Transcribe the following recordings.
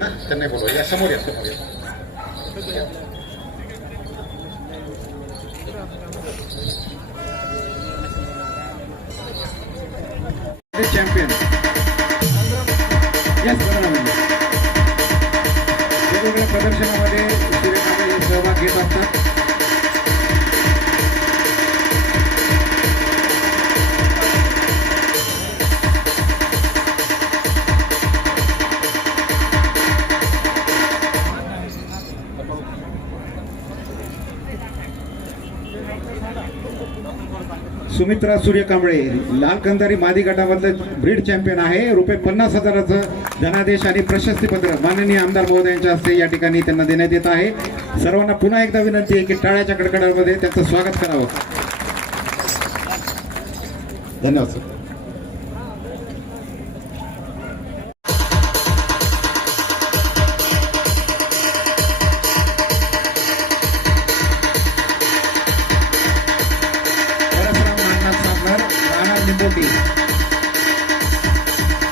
ना त्यांना बोलवा या समोर या समोर या चॅम्पियन येस वेगवेगळ्या प्रदर्शनामध्ये सूर्यकांत हे सहभाग घेत असतात सुमित्रा सूर्य कांबळे लाल कंदारी मादी गटामधलं ब्रीड चॅम्पियन आहे. रुपये पन्नास हजाराचं धनादेश आणि प्रशस्तीपत्र माननीय आमदार महोदयांच्या हस्ते या ठिकाणी त्यांना देण्यात येत आहे. सर्वांना पुन्हा एकदा विनंती आहे की टाळ्याच्या कडकडामध्ये त्यांचं स्वागत करावं. धन्यवाद सर. कोटी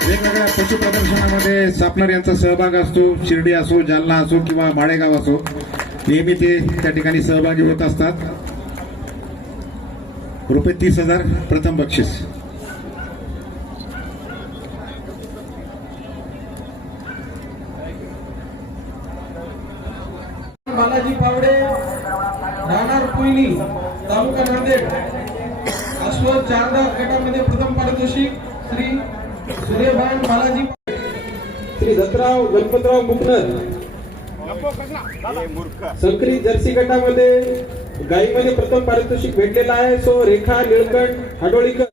वेगवेगळ्या पशु प्रदर्शनामध्ये सापणार यांचा सहभाग असतो शिर्डी असो जालना असो किंवा माळेगाव असो नेहमी ते त्या ठिकाणी सहभागी होत असतात. रुपये तीस हजार प्रथम बक्षीस. बालाजी पावडे राहणार कोयनी तालुका नांदेड. स्व चारदार गटामध्ये प्रथम पारितोषिक श्री सूर्यभान बालाजी. श्री दत्तराव गणपतराव मुकनर. संकरी जर्सी गटामध्ये गायीमध्ये प्रथम पारितोषिक भेटलेला आहे. सो रेखा निळकंठ हाडोळीकर.